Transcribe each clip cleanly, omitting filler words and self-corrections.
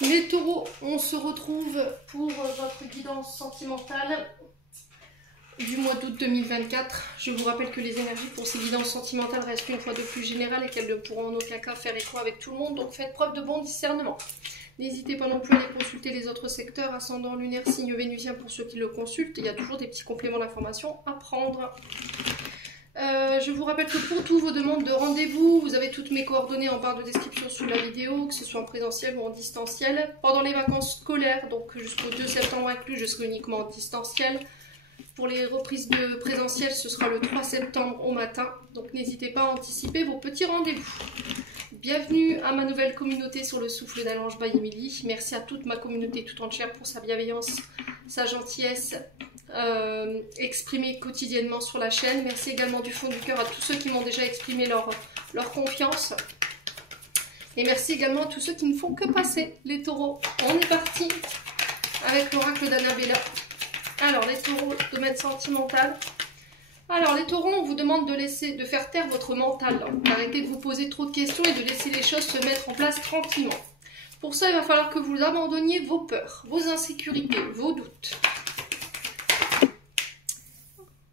Les taureaux, on se retrouve pour votre guidance sentimentale du mois d'août 2024. Je vous rappelle que les énergies pour ces guidances sentimentales restent une fois de plus générales et qu'elles ne pourront en aucun cas faire écho avec tout le monde, donc faites preuve de bon discernement. N'hésitez pas non plus à aller consulter les autres secteurs, ascendant lunaire, signe vénusien pour ceux qui le consultent. Il y a toujours des petits compléments d'information à prendre. Je vous rappelle que pour toutes vos demandes de rendez-vous, vous avez toutes mes coordonnées en barre de description sous la vidéo, que ce soit en présentiel ou en distanciel. Pendant les vacances scolaires, donc jusqu'au 2 septembre inclus, je serai uniquement en distanciel. Pour les reprises de présentiel, ce sera le 3 septembre au matin. Donc n'hésitez pas à anticiper vos petits rendez-vous. Bienvenue à ma nouvelle communauté sur le souffle d'un ange by Emily. Merci à toute ma communauté tout entière pour sa bienveillance, sa gentillesse exprimée quotidiennement sur la chaîne. Merci également du fond du cœur à tous ceux qui m'ont déjà exprimé leur confiance. Et merci également à tous ceux qui ne font que passer, les taureaux. On est parti avec l'oracle d'Annabella. Alors, les taureaux, domaine sentimental. Alors, les taureaux, on vous demande de faire taire votre mental, d'arrêter de vous poser trop de questions et de laisser les choses se mettre en place tranquillement. Pour ça, il va falloir que vous abandonniez vos peurs, vos insécurités, vos doutes.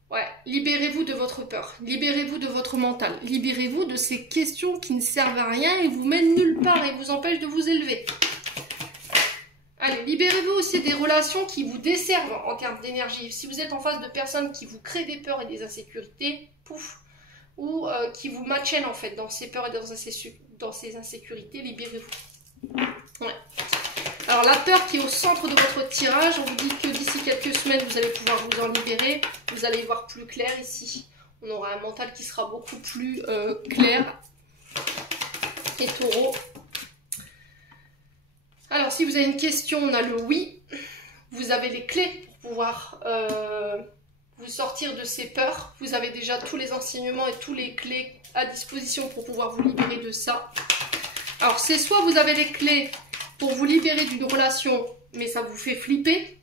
Ouais, libérez-vous de votre peur, libérez-vous de votre mental, libérez-vous de ces questions qui ne servent à rien et vous mènent nulle part et vous empêchent de vous élever. Allez, libérez-vous aussi des relations qui vous desservent en termes d'énergie. Si vous êtes en face de personnes qui vous créent des peurs et des insécurités, pouf, ou qui vous maintiennent en fait dans ces peurs et dans ces insécurités, libérez-vous. Ouais. Alors la peur qui est au centre de votre tirage, on vous dit que d'ici quelques semaines, vous allez pouvoir vous en libérer. Vous allez y voir plus clair ici. On aura un mental qui sera beaucoup plus clair. Et taureau. Alors, si vous avez une question, on a le oui. Vous avez les clés pour pouvoir vous sortir de ces peurs. Vous avez déjà tous les enseignements et tous les clés à disposition pour pouvoir vous libérer de ça. Alors, c'est soit vous avez les clés pour vous libérer d'une relation, mais ça vous fait flipper,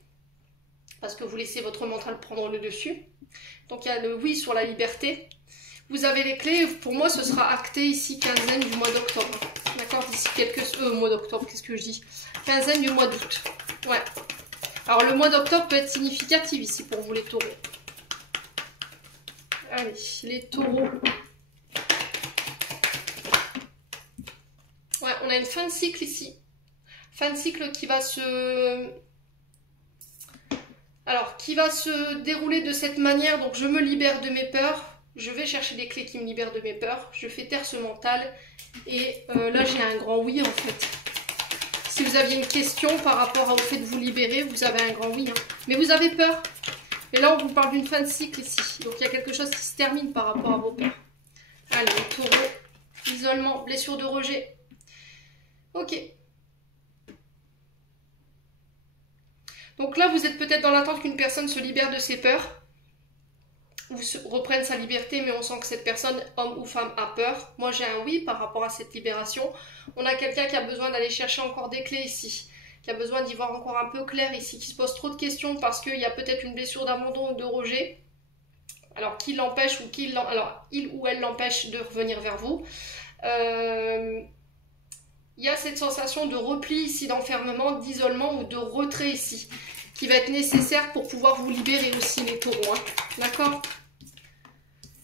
parce que vous laissez votre mental prendre le dessus. Donc, il y a le oui sur la liberté. Vous avez les clés, pour moi ce sera acté ici, quinzaine du mois d'octobre. D'accord, d'ici quelques... mois d'octobre, qu'est-ce que je dis? Quinzaine du mois d'août. Ouais. Alors le mois d'octobre peut être significatif ici pour vous les taureaux. Allez, les taureaux. Ouais, on a une fin de cycle ici. Fin de cycle qui va se... Alors, qui va se dérouler de cette manière. Donc je me libère de mes peurs. Je vais chercher des clés qui me libèrent de mes peurs. Je fais taire ce mental. Et là, j'ai un grand oui, en fait. Si vous aviez une question par rapport au fait de vous libérer, vous avez un grand oui. Hein. Mais vous avez peur. Et là, on vous parle d'une fin de cycle ici. Donc, il y a quelque chose qui se termine par rapport à vos peurs. Allez, taureau. Isolement, blessure de rejet. Ok. Donc là, vous êtes peut-être dans l'attente qu'une personne se libère de ses peurs. Ou reprenne sa liberté, mais on sent que cette personne, homme ou femme, a peur. Moi, j'ai un oui par rapport à cette libération. On a quelqu'un qui a besoin d'aller chercher encore des clés ici, qui a besoin d'y voir encore un peu clair ici, qui se pose trop de questions parce qu'il y a peut-être une blessure d'abandon ou de rejet. Alors, qui l'empêche ou alors, il ou elle l'empêche de revenir vers vous. Il y a cette sensation de repli ici, d'enfermement, d'isolement ou de retrait ici, qui va être nécessaire pour pouvoir vous libérer aussi, les taureaux. Hein. D'accord ?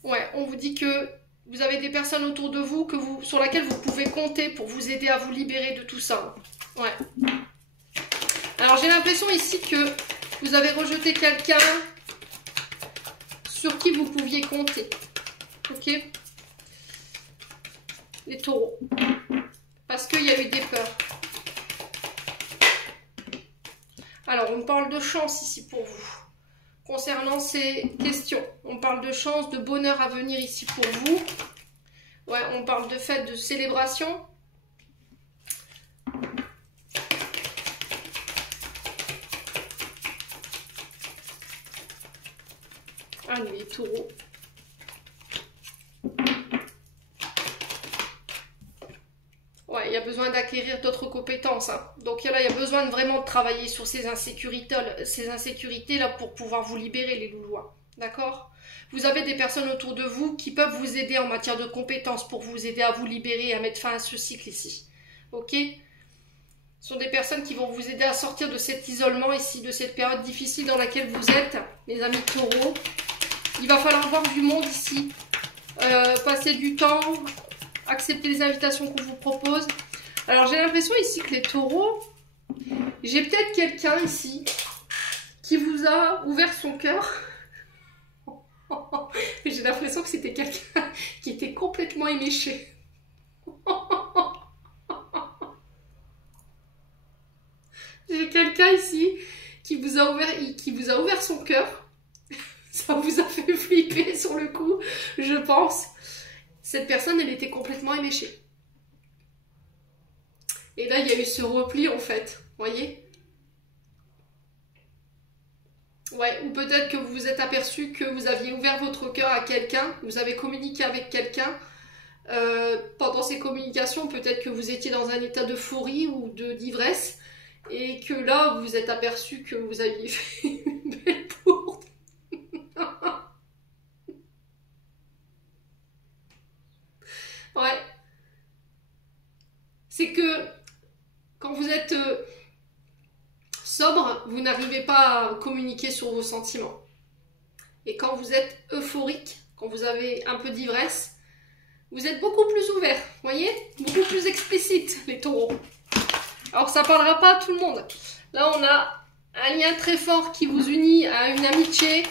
Ouais, on vous dit que vous avez des personnes autour de vous sur laquelle vous pouvez compter pour vous aider à vous libérer de tout ça. Ouais. Alors, j'ai l'impression ici que vous avez rejeté quelqu'un sur qui vous pouviez compter. Ok ? Les taureaux. Parce qu'il y a eu des peurs. Alors, on parle de chance ici pour vous. Concernant ces questions, on parle de chance, de bonheur à venir ici pour vous. Ouais, on parle de fête, de célébration. Allez, les taureaux. Ouais, il y a besoin d'acquérir d'autres compétences. Hein. Donc là, il y a besoin vraiment de travailler sur ces insécurités-là pour pouvoir vous libérer, les loulois. D'accord ? Vous avez des personnes autour de vous qui peuvent vous aider en matière de compétences pour vous aider à vous libérer et à mettre fin à ce cycle ici. Ok ? Ce sont des personnes qui vont vous aider à sortir de cet isolement ici, de cette période difficile dans laquelle vous êtes, les amis taureaux. Il va falloir voir du monde ici, passer du temps, accepter les invitations qu'on vous propose. Alors j'ai l'impression ici que les taureaux, j'ai peut-être quelqu'un ici qui vous a ouvert son cœur. J'ai l'impression que c'était quelqu'un qui était complètement éméché. J'ai quelqu'un ici qui vous a ouvert son cœur. Ça vous a fait flipper sur le coup, je pense. Cette personne, elle était complètement éméchée. Et là, il y a eu ce repli, en fait. Vous voyez? Ouais, ou peut-être que vous vous êtes aperçu que vous aviez ouvert votre cœur à quelqu'un, vous avez communiqué avec quelqu'un. Pendant ces communications, peut-être que vous étiez dans un état d'euphorie ou d'ivresse. Et que là, vous vous êtes aperçu que vous aviez fait une belle bourde. Ouais. C'est que quand vous êtes sobre, vous n'arrivez pas à communiquer sur vos sentiments. Et quand vous êtes euphorique, quand vous avez un peu d'ivresse, vous êtes beaucoup plus ouvert, voyez? Beaucoup plus explicite, les taureaux. Alors ça parlera pas à tout le monde. Là on a un lien très fort qui vous unit à une amitié.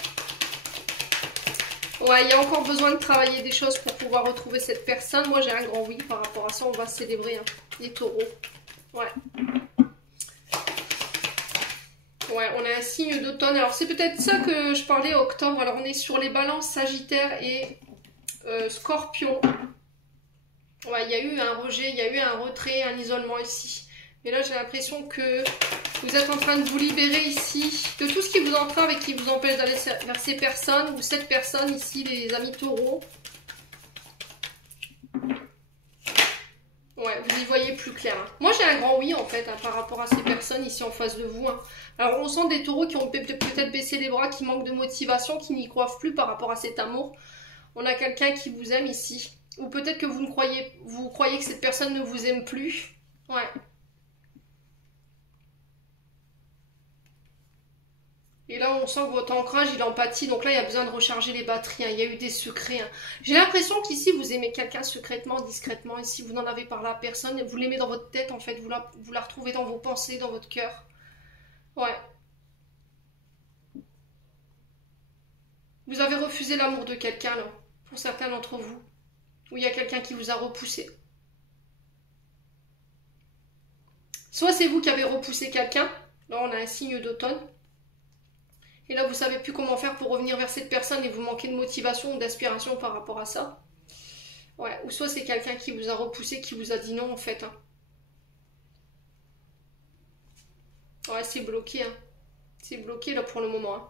Ouais, il y a encore besoin de travailler des choses pour pouvoir retrouver cette personne. Moi j'ai un grand oui par rapport à ça, on va célébrer hein, les taureaux. Ouais. Ouais, on a un signe d'automne. Alors c'est peut-être ça que je parlais octobre. Alors on est sur les balances Sagittaire et Scorpion. Ouais, il y a eu un rejet, il y a eu un retrait, un isolement ici. Mais là, j'ai l'impression que vous êtes en train de vous libérer ici de tout ce qui vous entrave et qui vous empêche d'aller vers ces personnes ou cette personne ici, les amis taureaux. Ouais, vous y voyez plus clair. Hein. Moi, j'ai un grand oui, en fait, hein, par rapport à ces personnes ici en face de vous. Hein. Alors, on sent des taureaux qui ont peut-être baissé les bras, qui manquent de motivation, qui n'y croient plus par rapport à cet amour. On a quelqu'un qui vous aime ici. Ou peut-être que vous croyez que cette personne ne vous aime plus. Ouais. Et là, on sent que votre ancrage, il empathie. Donc là, il y a besoin de recharger les batteries. Hein. Il y a eu des secrets. Hein. J'ai l'impression qu'ici, vous aimez quelqu'un secrètement, discrètement. Et si vous n'en avez parlé à personne, vous l'aimez dans votre tête, en fait. Vous la retrouvez dans vos pensées, dans votre cœur. Ouais. Vous avez refusé l'amour de quelqu'un, là. Pour certains d'entre vous. Ou il y a quelqu'un qui vous a repoussé. Soit c'est vous qui avez repoussé quelqu'un. Là, on a un signe d'automne. Et là, vous ne savez plus comment faire pour revenir vers cette personne et vous manquez de motivation ou d'inspiration par rapport à ça. Ouais, ou soit c'est quelqu'un qui vous a repoussé, qui vous a dit non en fait. Hein. Ouais, c'est bloqué. Hein. C'est bloqué là pour le moment. Hein.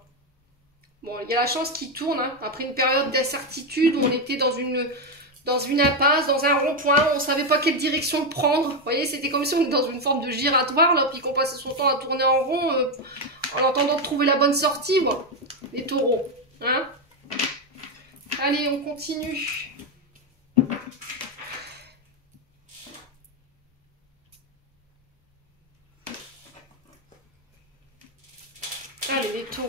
Bon, il y a la chance qui tourne. Hein. Après une période d'incertitude où on était dans une impasse, dans un rond-point, on ne savait pas quelle direction prendre. Vous voyez, c'était comme si on était dans une forme de giratoire, là, puis qu'on passait son temps à tourner en rond en attendant de trouver la bonne sortie, moi. Les taureaux. Hein? Allez, on continue. Allez, les taureaux.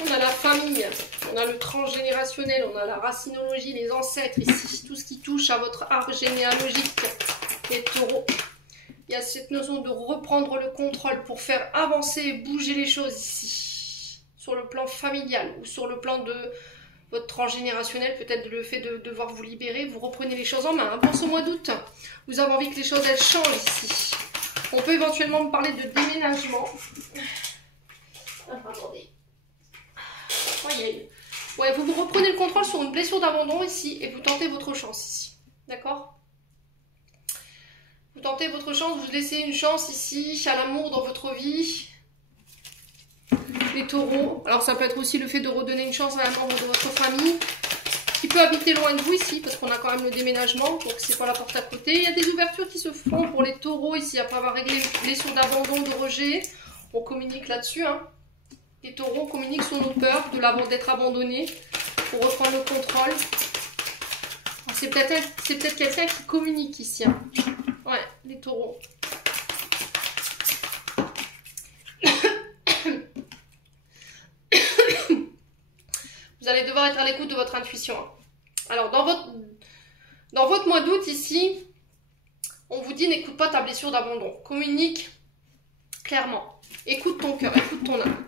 On a la famille, on a le transgénérationnel, on a la racinologie, les ancêtres ici, tout ce qui touche à votre arbre généalogique, les taureaux. Il y a cette notion de reprendre le contrôle pour faire avancer et bouger les choses ici, sur le plan familial ou sur le plan de votre transgénérationnel, peut-être le fait de devoir vous libérer, vous reprenez les choses en main. Pour ce mois d'août, vous avez envie que les choses elles changent ici. On peut éventuellement me parler de déménagement. Attendez. Ouais, vous reprenez le contrôle sur une blessure d'abandon ici et vous tentez votre chance ici. D'accord? Vous tentez votre chance, vous laissez une chance ici à l'amour dans votre vie. Les taureaux. Alors ça peut être aussi le fait de redonner une chance à un membre de votre famille qui peut habiter loin de vous ici parce qu'on a quand même le déménagement, donc c'est pas la porte à côté. Il y a des ouvertures qui se font pour les taureaux ici après avoir réglé les blessures d'abandon, de rejet. On communique là-dessus. Hein. Les taureaux communiquent sur nos peurs d'être abandonnés pour reprendre le contrôle. C'est peut-être quelqu'un qui communique ici. Hein. Ouais, les taureaux. Vous allez devoir être à l'écoute de votre intuition. Hein. Alors, dans votre mois d'août ici, on vous dit n'écoute pas ta blessure d'abandon. Communique clairement. Écoute ton cœur, écoute ton âme.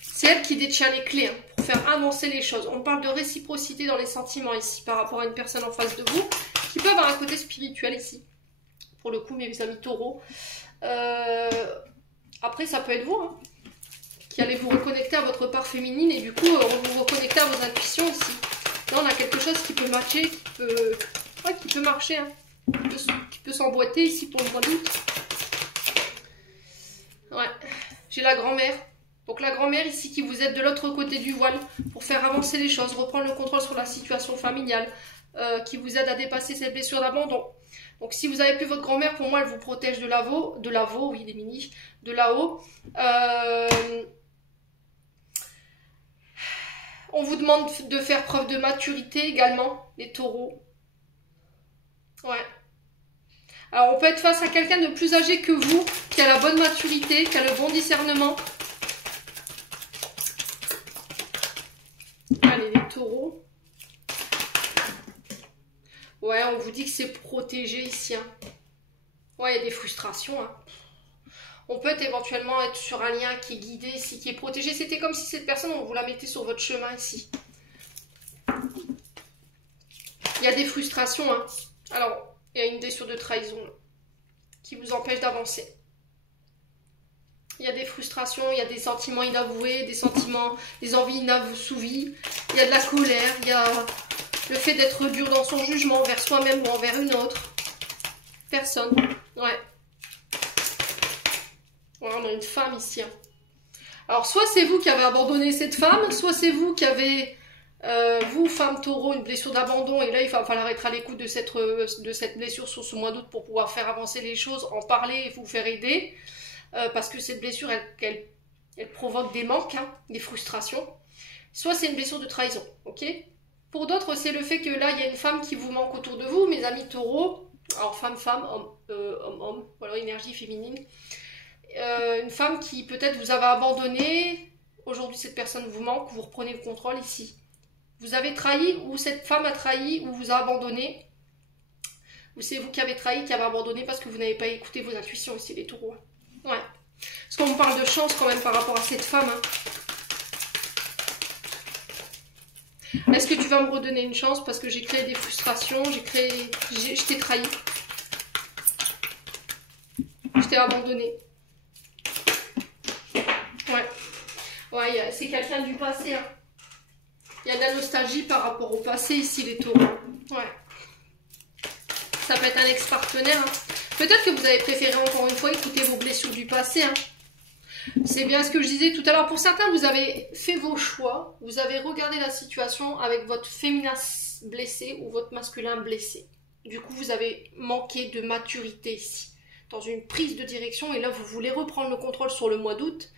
C'est elle qui détient les clés hein, pour faire avancer les choses. On parle de réciprocité dans les sentiments ici par rapport à une personne en face de vous qui peut avoir un côté spirituel ici. Pour le coup, mes amis taureaux. Après, ça peut être vous hein, qui allez vous reconnecter à votre part féminine et du coup, vous reconnecter à vos intuitions ici. Là, on a quelque chose qui peut matcher, qui peut marcher, hein, qui peut s'emboîter ici pour le mois d'août. Ouais, j'ai la grand-mère. Donc la grand-mère ici qui vous aide de l'autre côté du voile pour faire avancer les choses, reprendre le contrôle sur la situation familiale, qui vous aide à dépasser cette blessure d'abandon. Donc si vous avez plus votre grand-mère, pour moi elle vous protège de là-haut, oui des mini, de là-haut. On vous demande de faire preuve de maturité également, les taureaux. Ouais. Alors on peut être face à quelqu'un de plus âgé que vous, qui a la bonne maturité, qui a le bon discernement. Allez les taureaux. Ouais, on vous dit que c'est protégé ici. Hein. Ouais, il y a des frustrations. Hein. On peut éventuellement être sur un lien qui est guidé ici, qui est protégé. C'était comme si cette personne, on vous la mettait sur votre chemin ici. Il y a des frustrations. Hein. Alors, il y a une blessure de trahison là, qui vous empêche d'avancer. Il y a des frustrations, il y a des sentiments inavoués, des envies inassouvies. Il y a de la colère, il y a le fait d'être dur dans son jugement envers soi-même ou envers une autre personne. Ouais. Ouais, on a une femme ici. Hein. Alors, soit c'est vous qui avez abandonné cette femme, soit c'est vous qui avez, vous, femme taureau, une blessure d'abandon. Et là, il va falloir être à l'écoute de cette blessure sur ce mois d'août pour pouvoir faire avancer les choses, en parler et vous faire aider. Parce que cette blessure, elle provoque des manques, hein, des frustrations. Soit c'est une blessure de trahison, ok? Pour d'autres, c'est le fait que là, il y a une femme qui vous manque autour de vous, mes amis taureaux. Alors, femme, homme, voilà, énergie féminine. Une femme qui peut-être vous avez abandonné. Aujourd'hui, cette personne vous manque, vous reprenez le contrôle ici. Vous avez trahi, ou cette femme a trahi, ou vous a abandonné. Ou c'est vous qui avez trahi, qui avez abandonné parce que vous n'avez pas écouté vos intuitions ici, les taureaux. Ouais. Parce qu'on me parle de chance quand même par rapport à cette femme. Hein. Est-ce que tu vas me redonner une chance parce que j'ai créé des frustrations, je t'ai trahi. Je t'ai abandonné. Ouais. Ouais, c'est quelqu'un du passé. Hein. Il y a de la nostalgie par rapport au passé ici, les taureaux. Ouais. Ça peut être un ex-partenaire. Hein. Peut-être que vous avez préféré encore une fois écouter vos blessures du passé. Hein. C'est bien ce que je disais tout à l'heure. Pour certains, vous avez fait vos choix. Vous avez regardé la situation avec votre féminin blessé ou votre masculin blessé. Du coup, vous avez manqué de maturité ici. Dans une prise de direction. Et là, vous voulez reprendre le contrôle sur le mois d'août.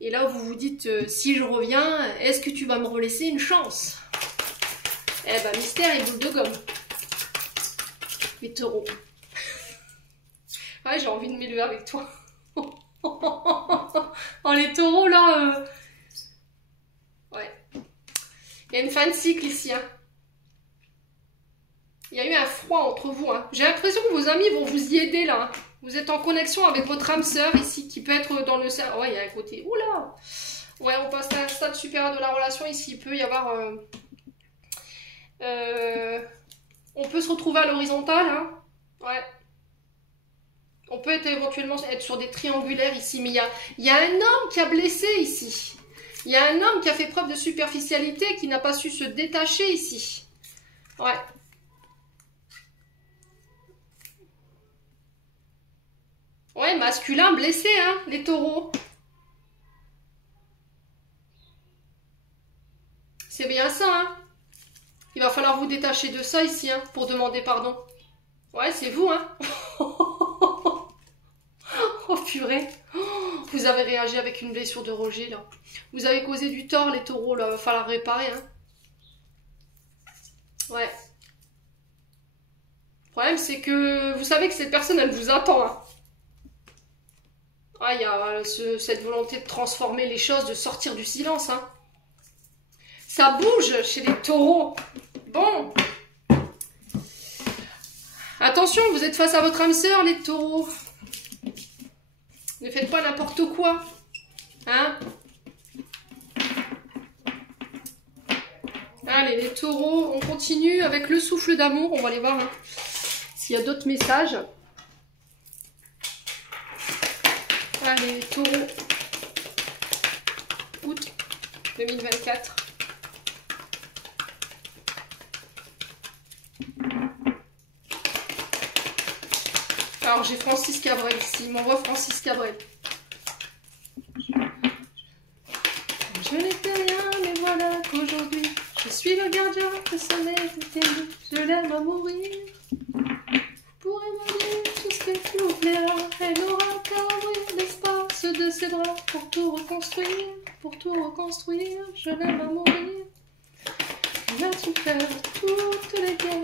Et là, vous vous dites, si je reviens, est-ce que tu vas me relaisser une chance? Eh ben, mystère et boule de gomme. Les taureaux. Ouais, j'ai envie de m'élever avec toi. Oh, les taureaux, là... Ouais. Il y a une fin de cycle ici. Hein. Il y a eu un froid entre vous. Hein. J'ai l'impression que vos amis vont vous y aider, là. Vous êtes en connexion avec votre âme sœur, ici, qui peut être dans le... Ouais, il y a un côté... Oula! Ouais, on passe à un stade supérieur de la relation. Ici, il peut y avoir... On peut se retrouver à l'horizontale. Hein. Ouais. On peut éventuellement être sur des triangulaires ici, mais il y a un homme qui a blessé ici. Il y a un homme qui a fait preuve de superficialité, qui n'a pas su se détacher ici. Ouais. Ouais, masculin blessé, hein, les taureaux. C'est bien ça, hein. Il va falloir vous détacher de ça ici, hein, pour demander pardon. Ouais, c'est vous, hein. Oh purée. Vous avez réagi avec une blessure de rejet, là. Vous avez causé du tort, les taureaux, là. Il va falloir réparer, hein. Ouais. Le problème, c'est que vous savez que cette personne, elle vous attend, hein. Ah, il y a cette volonté de transformer les choses, de sortir du silence, hein. Ça bouge chez les taureaux. Bon. Attention, vous êtes face à votre âme sœur, les taureaux. Ne faites pas n'importe quoi. Hein? Allez, les taureaux, on continue avec le souffle d'amour. On va aller voir, hein, s'il y a d'autres messages. Allez, les taureaux. Août 2024. Alors, j'ai Francis Cabrel ici. Il m'envoie Francis Cabrel. Je n'étais rien, mais voilà qu'aujourd'hui, je suis le gardien de son éternité. Je l'aime à mourir. Vous pourrez me dire tout ce que vous plaira. Elle n'aura qu'à ouvrir l'espace de ses bras pour tout reconstruire. Pour tout reconstruire, je l'aime à mourir. Elle a dû faire toutes les guerres.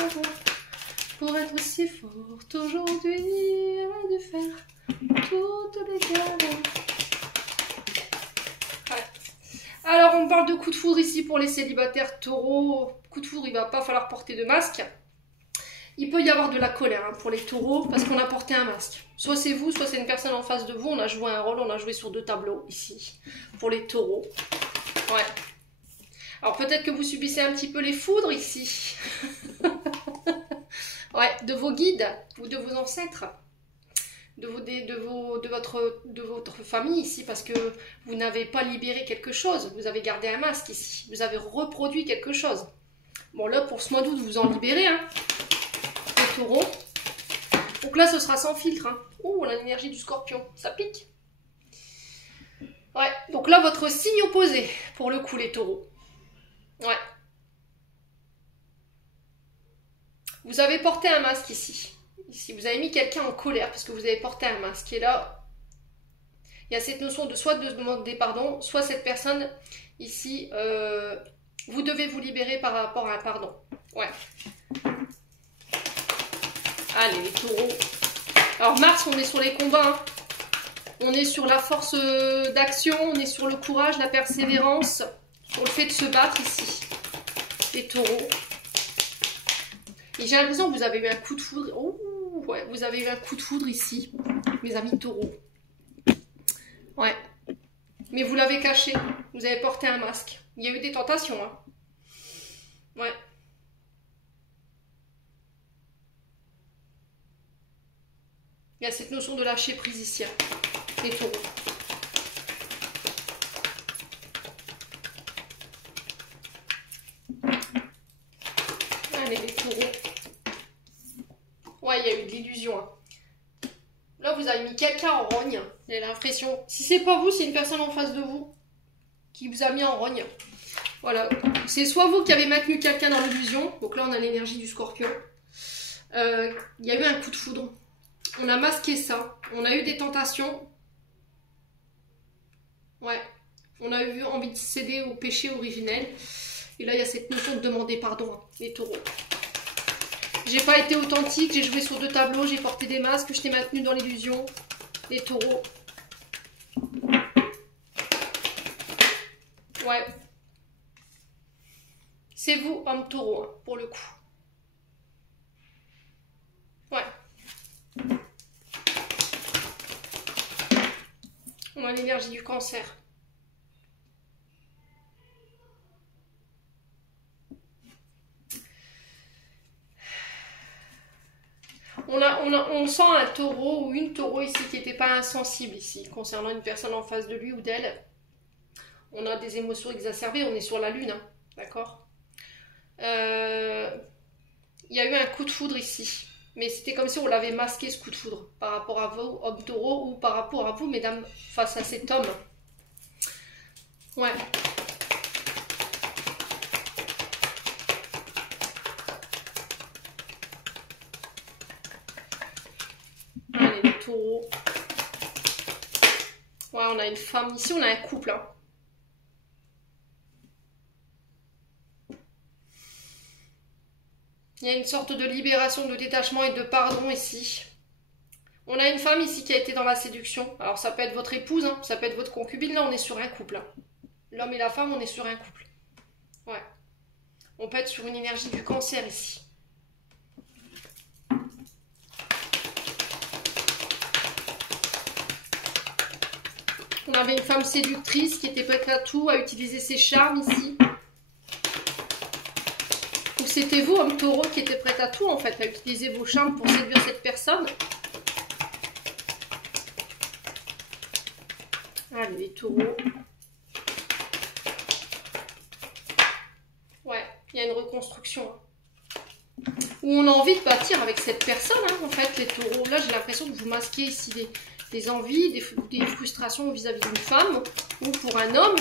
Pour être aussi forte aujourd'hui, elle a dû faire toutes les guerres. Ouais. Alors, on parle de coup de foudre ici pour les célibataires taureaux. Coup de foudre, il va pas falloir porter de masque. Il peut y avoir de la colère, hein, pour les taureaux parce qu'on a porté un masque. Soit c'est vous, soit c'est une personne en face de vous. On a joué un rôle, on a joué sur 2 tableaux ici pour les taureaux. Ouais. Alors, peut-être que vous subissez un petit peu les foudres ici. Ouais, de vos guides ou de vos ancêtres, de votre famille ici, parce que vous n'avez pas libéré quelque chose, vous avez gardé un masque ici, vous avez reproduit quelque chose. Bon là, pour ce mois d'août, vous en libérez, hein, les taureaux. Donc là, ce sera sans filtre, hein. Oh, on a l'énergie du scorpion, ça pique. Ouais, donc là, votre signe opposé, pour le coup, les taureaux. Ouais. Vous avez porté un masque ici. Ici, vous avez mis quelqu'un en colère parce que vous avez porté un masque. Et là, il y a cette notion de soit de demander pardon, soit cette personne ici, vous devez vous libérer par rapport à un pardon. Ouais. Allez, les taureaux. Alors, Mars, on est sur les combats, hein. On est sur la force d'action, on est sur le courage, la persévérance, sur le fait de se battre ici. Les taureaux. Et j'ai l'impression que vous avez eu un coup de foudre. Oh, ouais, vous avez eu un coup de foudre ici, mes amis taureaux. Ouais. Mais vous l'avez caché. Vous avez porté un masque. Il y a eu des tentations, hein. Ouais. Il y a cette notion de lâcher prise ici, hein, les taureaux. Allez, les taureaux. Ouais, il y a eu de l'illusion, hein. Là, vous avez mis quelqu'un en rogne. Vous avez l'impression. Si c'est pas vous, c'est une personne en face de vous qui vous a mis en rogne. Voilà. C'est soit vous qui avez maintenu quelqu'un dans l'illusion. Donc là, on a l'énergie du scorpion. Il y a eu un coup de foudre. On a masqué ça. On a eu des tentations. Ouais. On a eu envie de céder au péché originel. Et là, il y a cette notion de demander pardon, hein, les taureaux. J'ai pas été authentique, j'ai joué sur 2 tableaux, j'ai porté des masques, je t'ai maintenu dans l'illusion. Les taureaux. Ouais. C'est vous, homme taureau, hein, pour le coup. Ouais. On a l'énergie du cancer. On sent un taureau ou une taureau ici qui n'était pas insensible ici, concernant une personne en face de lui ou d'elle. On a des émotions exacerbées, on est sur la lune, hein, d'accord. Il y a eu un coup de foudre ici, mais c'était comme si on l'avait masqué, ce coup de foudre, par rapport à vous, homme taureau, ou par rapport à vous, mesdames, face à cet homme. Ouais. Allez, les taureaux. Ouais, on a une femme. Ici, on a un couple. Hein. Il y a une sorte de libération, de détachement et de pardon ici. On a une femme ici qui a été dans la séduction. Alors, ça peut être votre épouse, hein, ça peut être votre concubine. Là, on est sur un couple. Hein. L'homme et la femme, on est sur un couple. Ouais. On peut être sur une énergie du cancer ici. On avait une femme séductrice qui était prête à tout, à utiliser ses charmes ici. Ou c'était vous, homme taureau, qui était prête à tout en fait, à utiliser vos charmes pour séduire cette personne. Allez, les taureaux. Ouais, il y a une reconstruction. Où on a envie de bâtir avec cette personne, hein, en fait, les taureaux. Là, j'ai l'impression que vous masquez ici des envies, des frustrations vis-à-vis d'une femme ou pour un homme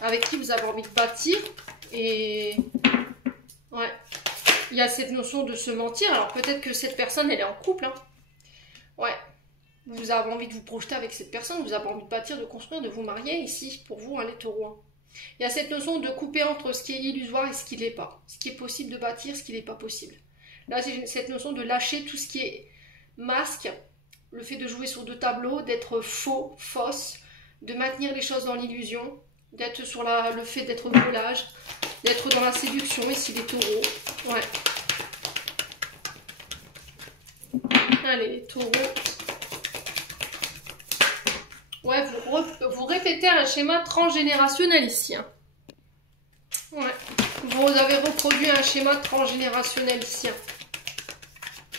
avec qui vous avez envie de bâtir. Et ouais, il y a cette notion de se mentir. Alors peut-être que cette personne, elle est en couple. Hein. Ouais, vous avez envie de vous projeter avec cette personne, vous avez envie de bâtir, de construire, de vous marier ici, pour vous, hein, les taureaux. Hein. Il y a cette notion de couper entre ce qui est illusoire et ce qui ne l'est pas. Ce qui est possible de bâtir, ce qui n'est pas possible. Là, c'est cette notion de lâcher tout ce qui est masque, le fait de jouer sur deux tableaux, d'être faux, fausse, de maintenir les choses dans l'illusion, d'être sur le fait d'être volage, d'être dans la séduction, ici les taureaux. Ouais. Allez, les taureaux. Ouais, vous répétez un schéma transgénérationnel ici. Hein. Ouais. Vous avez reproduit un schéma transgénérationnel ici. Hein.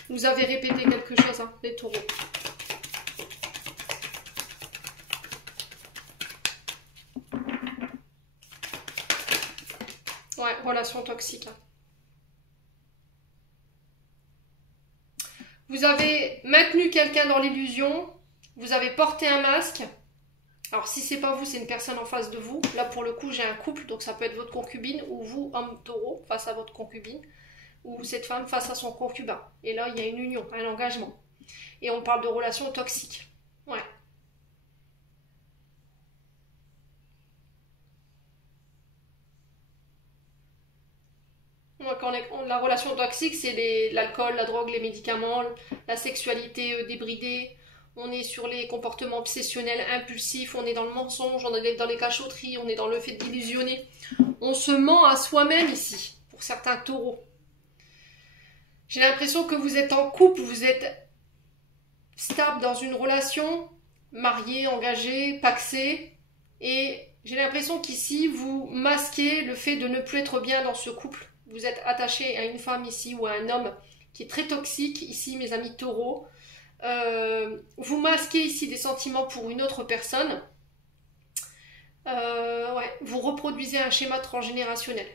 Vous avez répété quelque chose, hein, les taureaux. Ouais, relation toxique. Hein. Vous avez maintenu quelqu'un dans l'illusion. Vous avez porté un masque. Alors, si c'est pas vous, c'est une personne en face de vous. Là, pour le coup, j'ai un couple. Donc, ça peut être votre concubine ou vous, homme taureau, face à votre concubine. Ou cette femme face à son concubin. Et là, il y a une union, un engagement. Et on parle de relations toxiques. Ouais. Donc, la relation toxique, c'est l'alcool, la drogue, les médicaments, la sexualité débridée. On est sur les comportements obsessionnels, impulsifs, on est dans le mensonge, on est dans les cachotteries, on est dans le fait d'illusionner. On se ment à soi-même ici, pour certains taureaux. J'ai l'impression que vous êtes en couple, vous êtes stable dans une relation, marié, engagé, pacsé, et j'ai l'impression qu'ici, vous masquez le fait de ne plus être bien dans ce couple. Vous êtes attaché à une femme ici ou à un homme qui est très toxique, ici mes amis taureaux. Vous masquez ici des sentiments pour une autre personne. Ouais, vous reproduisez un schéma transgénérationnel.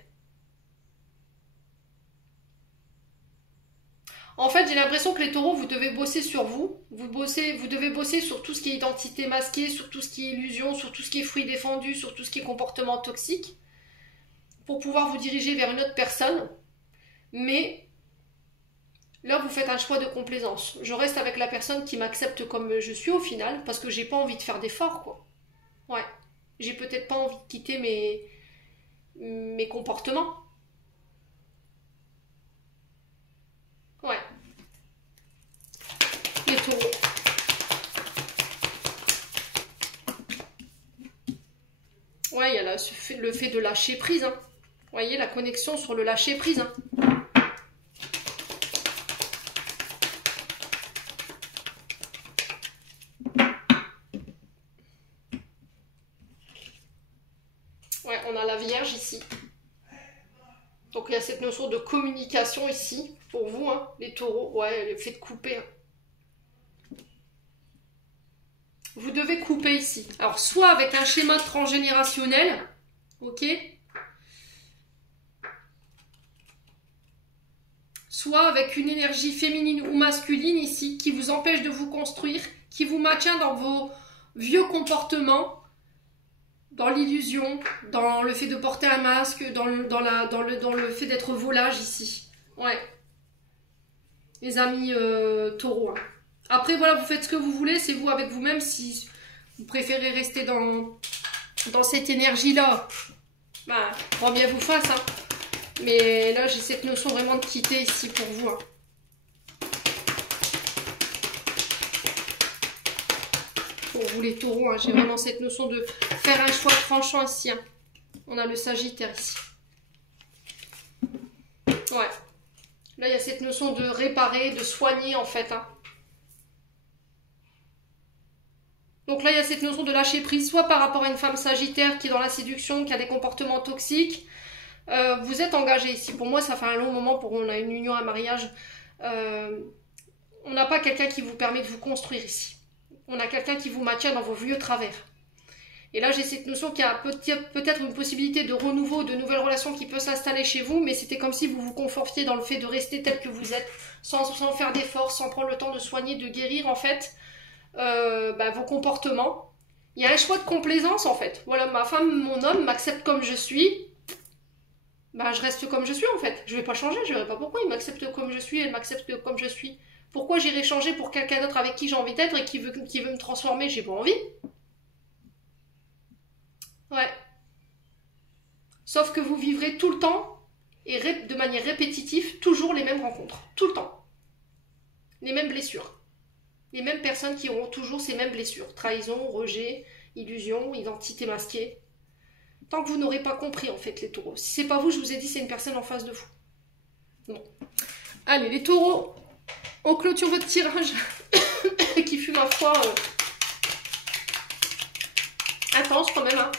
En fait, j'ai l'impression que les taureaux, vous devez bosser sur vous. Vous devez bosser sur tout ce qui est identité masquée, sur tout ce qui est illusion, sur tout ce qui est fruit défendu, sur tout ce qui est comportement toxique, pour pouvoir vous diriger vers une autre personne. Mais là, vous faites un choix de complaisance. Je reste avec la personne qui m'accepte comme je suis au final, parce que j'ai pas envie de faire d'efforts, quoi. Ouais. J'ai peut-être pas envie de quitter mes comportements. Ouais. Les taureaux. Ouais, il y a le fait de lâcher prise. Hein. Vous voyez la connexion sur le lâcher prise. Hein. Ouais, on a la Vierge ici. Donc il y a cette notion de communication ici, pour vous, hein, les taureaux. Ouais, le fait de couper. Hein. Vous devez couper ici. Alors, soit avec un schéma transgénérationnel, ok, soit avec une énergie féminine ou masculine ici, qui vous empêche de vous construire, qui vous maintient dans vos vieux comportements, dans l'illusion, dans le fait de porter un masque, dans le fait d'être volage ici. Ouais. Les amis taureaux. Hein. Après, voilà, vous faites ce que vous voulez, c'est vous avec vous-même. Si vous préférez rester dans cette énergie-là, bah, grand bien vous fasse, hein. Mais là, j'ai cette notion vraiment de quitter ici pour vous, hein. Pour vous les taureaux, hein, j'ai vraiment cette notion de faire un choix tranchant ici, hein. On a le Sagittaire ici. Ouais. Là, il y a cette notion de réparer, de soigner, en fait, hein. Donc là, il y a cette notion de lâcher prise, soit par rapport à une femme Sagittaire qui est dans la séduction, qui a des comportements toxiques. Vous êtes engagé ici. Pour moi, ça fait un long moment pour on a une union, un mariage. On n'a pas quelqu'un qui vous permet de vous construire ici. On a quelqu'un qui vous maintient dans vos vieux travers. Et là, j'ai cette notion qu'il y a peut-être une possibilité de renouveau, de nouvelles relations qui peut s'installer chez vous, mais c'était comme si vous vous confortiez dans le fait de rester tel que vous êtes, sans faire d'efforts, sans prendre le temps de soigner, de guérir, en fait, vos comportements. Il y a un choix de complaisance, en fait. Voilà, ma femme, mon homme m'accepte comme je suis. Bah, je reste comme je suis, en fait. Je vais pas changer, je verrai pas pourquoi il m'accepte comme je suis, elle m'accepte comme je suis. Pourquoi j'irai changer pour quelqu'un d'autre avec qui j'ai envie d'être et qui veut me transformer? J'ai pas envie. Ouais. Sauf que vous vivrez tout le temps et de manière répétitive toujours les mêmes rencontres. Tout le temps. Les mêmes blessures. Les mêmes personnes qui auront toujours ces mêmes blessures. Trahison, rejet, illusion, identité masquée. Tant que vous n'aurez pas compris, en fait, les taureaux. Si c'est pas vous, je vous ai dit, c'est une personne en face de vous. Bon. Allez, les taureaux, on clôture votre tirage qui fut, ma foi, intense quand même, hein.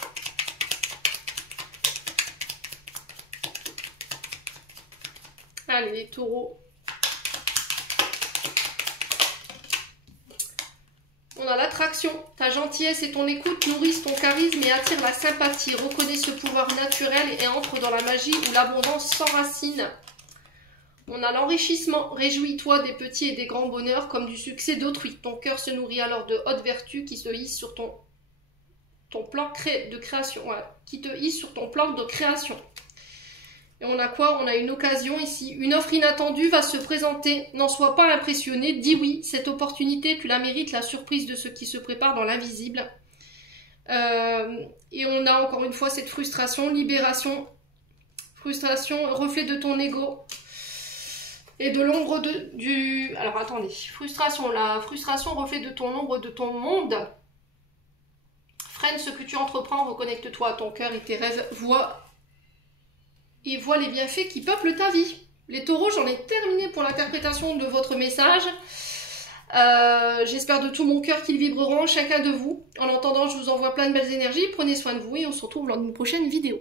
Allez, les taureaux. On a l'attraction. Ta gentillesse et ton écoute nourrissent ton charisme et attirent la sympathie. Reconnais ce pouvoir naturel et entre dans la magie où l'abondance s'enracine. On a l'enrichissement. Réjouis-toi des petits et des grands bonheurs comme du succès d'autrui. Ton cœur se nourrit alors de hautes vertus qui se hissent sur ton plan de création. Voilà. Qui te hissent sur ton plan de création. Et on a quoi? On a une occasion ici. Une offre inattendue va se présenter. N'en sois pas impressionné. Dis oui. Cette opportunité, tu la mérites. La surprise de ce qui se prépare dans l'invisible. Et on a encore une fois cette frustration. Libération. Frustration, reflet de ton ego. Et de l'ombre du... Alors attendez. Frustration. La frustration, reflet de ton ombre, de ton monde. Freine ce que tu entreprends. Reconnecte-toi à ton cœur et tes rêves. Et vois les bienfaits qui peuplent ta vie. Les taureaux, j'en ai terminé pour l'interprétation de votre message. J'espère de tout mon cœur qu'ils vibreront, chacun de vous. En attendant, je vous envoie plein de belles énergies. Prenez soin de vous et on se retrouve lors d'une prochaine vidéo.